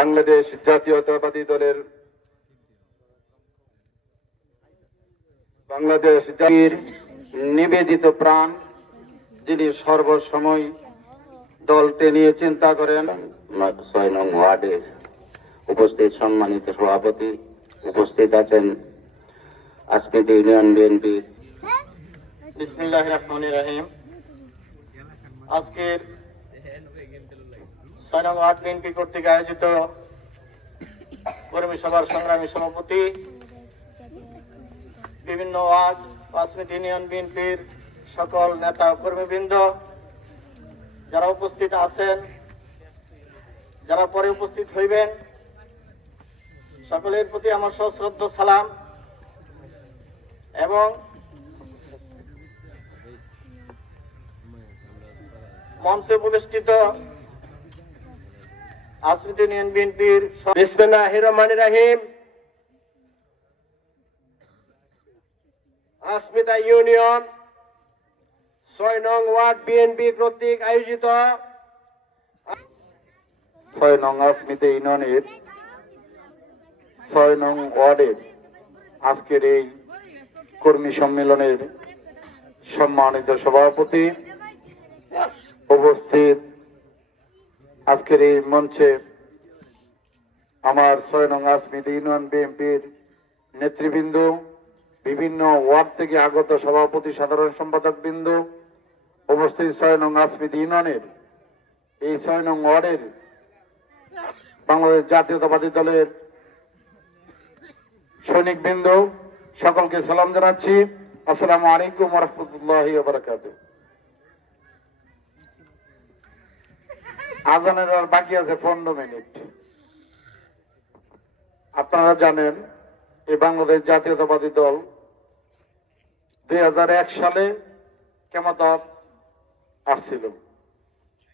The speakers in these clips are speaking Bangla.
বাংলাদেশ জাতীয়তাবাদী দলের বাংলাদেশ জাতির নিবেদিত প্রাণ যিনি সর্বসময় দলকে নিয়ে চিন্তা করেন ছয় নং ওয়ার্ডের উপস্থিত সম্মানিত সভাপতি উপস্থিত আছেন আজকের ইউনিয়ন বিএনপি। বিসমিল্লাহ রহমান রহিম। আজকের ছয় নং আট বিএনপি কর্তৃক আয়োজিত কর্মী সভার সংগ্রামী সভাপতি, বিভিন্ন ওয়ার্ড, পাঁচমিত ইউনিয়ন বিএনপির সকল নেতা কর্মীবৃন্দ যারা উপস্থিত আছেন, যারা পরে উপস্থিত হইবেন, সকলের প্রতি আমার সশ্রদ্ধ সালাম এবং মঞ্চে প্রতিষ্ঠিত আসমিত ইউনিয়ন বিএনপির বিসমিল্লাহ রহমান রাহিম। আসমিতা ইউনিয়ন, ছয় নং ওয়ার্ড বিএনপি কর্তৃক আয়োজিত। ছয় নং আসমিতে ইউনিয়নের ছয় নং ওয়ার্ডের আজকের এই কর্মী সম্মেলনের সম্মানিত সভাপতি উপস্থিত আজকের এই মঞ্চে আমার ছয় নং আসমিতে ইউনিয়ন বিএনপির নেতৃবৃন্দ, বিভিন্ন ওয়ার্ড থেকে আগত সভাপতি, সাধারণ সম্পাদক বৃন্দ উপস্থিত ছয় নং আসমিত ইউনিয়নের। এই ছয় নং ওয়ার্ডের বাংলাদেশ জাতীয়তাবাদী দলের সৈনিক বৃন্দ, সকলকে সালাম জানাচ্ছি। আসসালামু আলাইকুম রহমতুল্লাহ আজানের আর বাকি আছে পনেরো মিনিট। আপনারা জানেন, এই বাংলাদেশ জাতীয়তাবাদী দল দুই সালে কেমত আসছিল,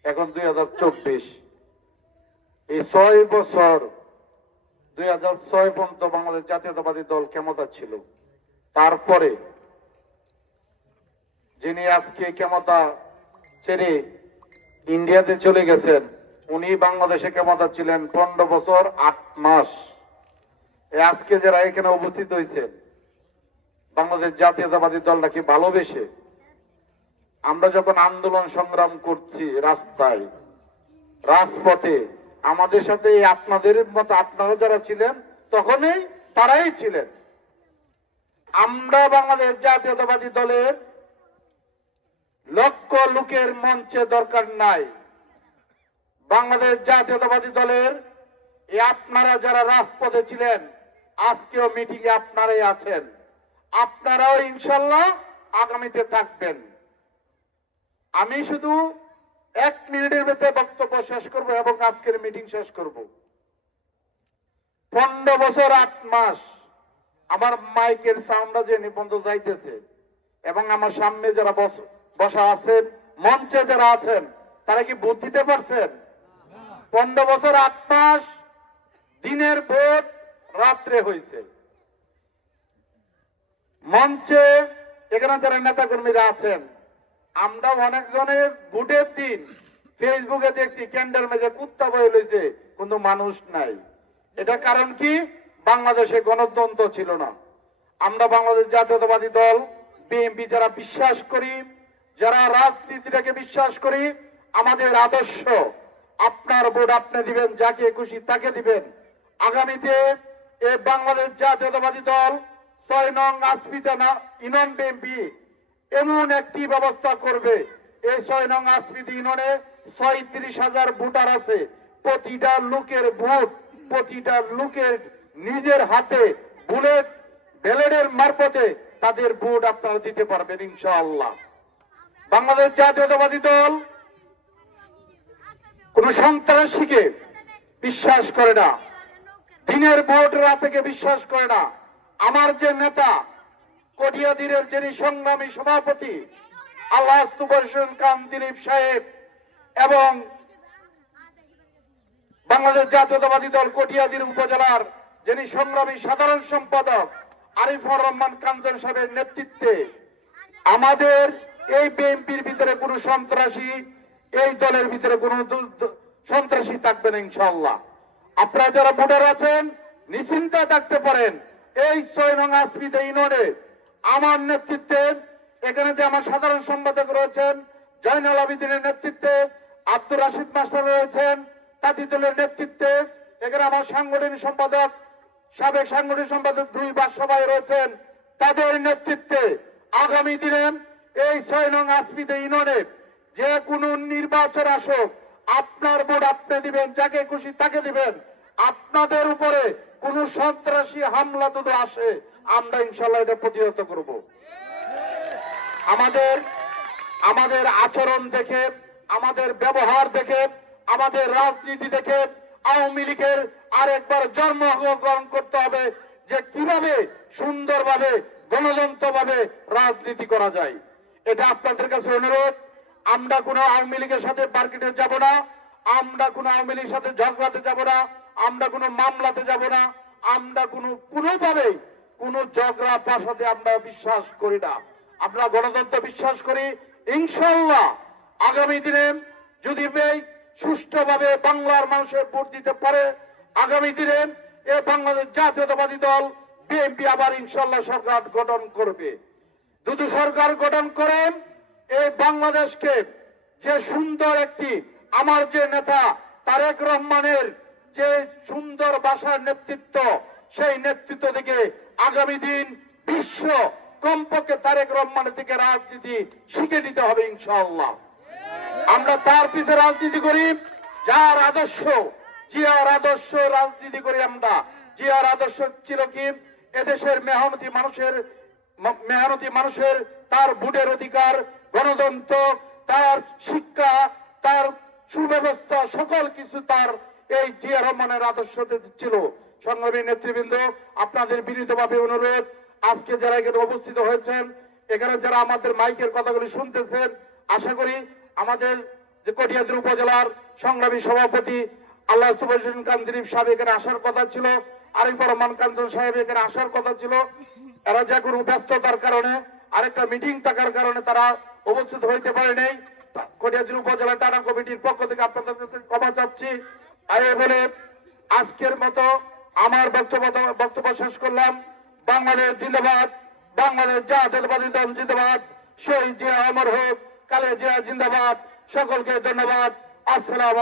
এখন দুই এই ছয় বছর, দুই হাজার ছয় পর্যন্ত বাংলাদেশ জাতীয়তাবাদী দল ক্ষমতা ছিল। তারপরে যিনি আজকে ক্ষমতা ছেড়ে ইন্ডিয়াতে চলে গেছেন। উনি বাংলাদেশে ক্ষমতা ছিলেন পনেরো বছর, আট মাস। আজকে যারা এখানে উপস্থিত হয়েছেন, বাংলাদেশ জাতীয়তাবাদী দলটাকে ভালোবেসে, আমরা যখন আন্দোলন সংগ্রাম করছি রাস্তায়, রাজপথে, আমাদের সাথে আপনাদের মতো আপনারা যারা ছিলেন, তখনই তারাই ছিলেন। আমরা বাংলাদেশ জাতীয়তাবাদী দলের লক্ষ লোকের মঞ্চে দরকার নাই। বাংলাদেশ জাতীয়তাবাদী দলের এই আপনারা যারা রাজপথে ছিলেন, আজকেও মিটিং এ আপনারাই আছেন। আপনারাও ইনশাল্লাহ আগামীতে থাকবেন। আমি শুধু এক মিনিটের ভেতরে বক্তব্য শেষ করব এবং আজকের মিটিং শেষ করব। পনেরো বছর আট মাস আমার মাইকের সাউন্ডটা যে নিবন্ধ যাইতেছে এবং আমার সামনে যারা বস- বসা আছেন, মঞ্চে যারা আছেন, তারা কি বুদ্ধ দিতে পারছেন? পনেরো বছর, আট মাস, দিনের ভোট রাত্রে হয়েছে। মঞ্চে এখানে যারা নেতা কর্মীরা আছেন আমরা অনেকজনের ভোটের দিন ফেসবুকে দেখছি, ক্যান্ডার মেজে কুত্তা বয়ে লইছে, কিন্তু মানুষ নাই। এটা কারণ কি? বাংলাদেশে গণতন্ত্র ছিল না। আমরা বাংলাদেশ জাতীয়তাবাদী দল, বিএনপি যারা বিশ্বাস করি যারা রাজনীতিটাকে বিশ্বাস করি, আমাদের আদর্শ। আপনার ভোট আপনি দিবেন, যাকে খুশি তাকে দিবেন। আগামীতে এ বাংলাদেশ জাতীয়তাবাদী দল, ছয় নং আসপিতা ইনন বিএনপি, এমন একটি ব্যবস্থা করবে। এই ছয় নং আসমিতি ইউনিয়নে ছয়ত্রিশ হাজার ভোটার আছে। প্রতিটা লোকের ভোট, প্রতিটা লোকের নিজের হাতে, বুলেট, ব্যালেটের মারফতে তাদের ভোট আপনারা দিতে পারবেন, ইনশাআল্লাহ। বাংলাদেশ জাতীয়তাবাদী দল কোন সন্ত্রাসীকে বিশ্বাস করে না। দিনের ভোট রাতেকে বিশ্বাস করে না। আমার যে নেতা, কটিয়াদিরের যিনি সংগ্রামী সভাপতি দিলীপ সাহেব এবং বাংলাদেশ জাতীয়তাবাদী দল কটিয়াদির উপজেলার যিনি সংগ্রামী সাধারণ সম্পাদক আরিফুর রহমান কাঞ্চন সাহেবের নেতৃত্বে আমাদের এই বিএনপির ভিতরে কোনো সন্ত্রাসী, এই দলের ভিতরে কোনো সন্ত্রাসী থাকবে না ইনশাল্লাহ আপনারা যারা ভোটার আছেন, নিশ্চিন্তে থাকতে পারেন। এই ছয় নং আসমিতে ইউনিয়নে আমার নেতৃত্বে, এখানে যে আমার সাধারণ সম্পাদক রয়েছেন, জয়নাল আবিদিনের নেতৃত্বে, আব্দুর রাশিদ মাস্টার রয়েছেন তাঁতিদলের নেতৃত্বে, এখানে আমার সাংগঠনিক সম্পাদক, সাবেক সাংগঠনিক সম্পাদক দুই বাসভাই রয়েছেন। তাদের নেতৃত্বে আগামী দিনে এই ছয় নং আসমিতে ইউনিয়নে যে কোনো নির্বাচন আসুক, আপনার ভোট আপনি দিবেন, যাকে খুশি তাকে দিবেন। আপনাদের উপরে কোন সন্ত্রাসী হামলা যদি আসে, আমরা ইনশাল্লাহ এটা প্রতিহত করব। আমাদের আমাদের আচরণ দেখে, আমাদের ব্যবহার দেখে, আমাদের রাজনীতি দেখে আওয়ামী লীগের আরেকবার জন্মগ্রহণ করতে হবে যে কীভাবে সুন্দরভাবে গণতন্ত্রভাবে রাজনীতি করা যায়। এটা আপনাদের কাছে অনুরোধ, আমরা কোনো আওয়ামী লীগের সাথে মার্কেটে যাব না, আমরা কোনো আওয়ামী লীগের সাথে ঝগড়াতে যাব না, আমরা কোনো মামলাতে যাব না, আমরা কোনো, কোনোভাবেই কোনো ঝগড়া পাশাতে আমরা বিশ্বাস করি না। আমরা গণতন্ত্র বিশ্বাস করি ইনশাল্লাহ আগামী দিনে যদি সুষ্ঠুভাবে বাংলার মানুষের ভোট দিতে পারে, আগামী দিনে এ বাংলাদেশ জাতীয়তাবাদী দল, বিএনপি আবার ইনশাল্লাহ সরকার গঠন করবে। দুদু সরকার গঠন করেন, এই বাংলাদেশকে যে সুন্দর একটি, আমার যে নেতা তারেক রহমানের যে সুন্দর ভাষার নেতৃত্ব, সেই নেতৃত্ব থেকে আগামী দিন বিশ্ব কমপক্ষে তারেক রহমানের থেকে রাজনীতি শিখে নিতে হবে, ইনশাআল্লাহ। আমরা তার পিছে রাজনীতি করি, যার আদর্শ, জিয়ার আদর্শ রাজনীতি করি আমরা। জিয়ার আদর্শ ছিল কি? এদেশের মেহনতি মানুষের মেহনতি মানুষের তার ভোটের অধিকার, গণতন্ত্র, তার শিক্ষা, তার সুব্যবস্থা, সকল কিছু তার এই জিয়া রহমানের আদর্শ ছিল। সংগ্রামী নেতৃবৃন্দ, আপনাদের বিনীতভাবে অনুরোধ, আজকে যারা এখানে উপস্থিত হয়েছেন, এখানে যারা আমাদের মাইকের কথাগুলি শুনতেছেন, আশা করি আমাদের যে কটিয়াদির উপজেলার সংগ্রামী সভাপতি আল্লাহ হোসেন দিলীপ সাহেব এখানে আসার কথা ছিল, আরিফ রহমান কাঞ্চন সাহেব এখানে আসার কথা ছিল। এরা যে কোনো ব্যস্ততার কারণে, আরেকটা মিটিং থাকার কারণে তারা উপস্থিত হইতে পারে নাই। কটিয়াদির উপজেলা টানা কমিটির পক্ষ থেকে আপনাদের কাছে ক্ষমা চাচ্ছি। বলে আজকের মতো আমার বক্তব্য বক্তব্য শেষ করলাম। বাংলাদেশ জিন্দাবাদ, বাংলাদেশ জাতীয়তাবাদী দল জিন্দাবাদ, শহীদ জিয়া অমর হোক কালে জিয়া জিন্দাবাদ, সকলকে ধন্যবাদ। আসসালাম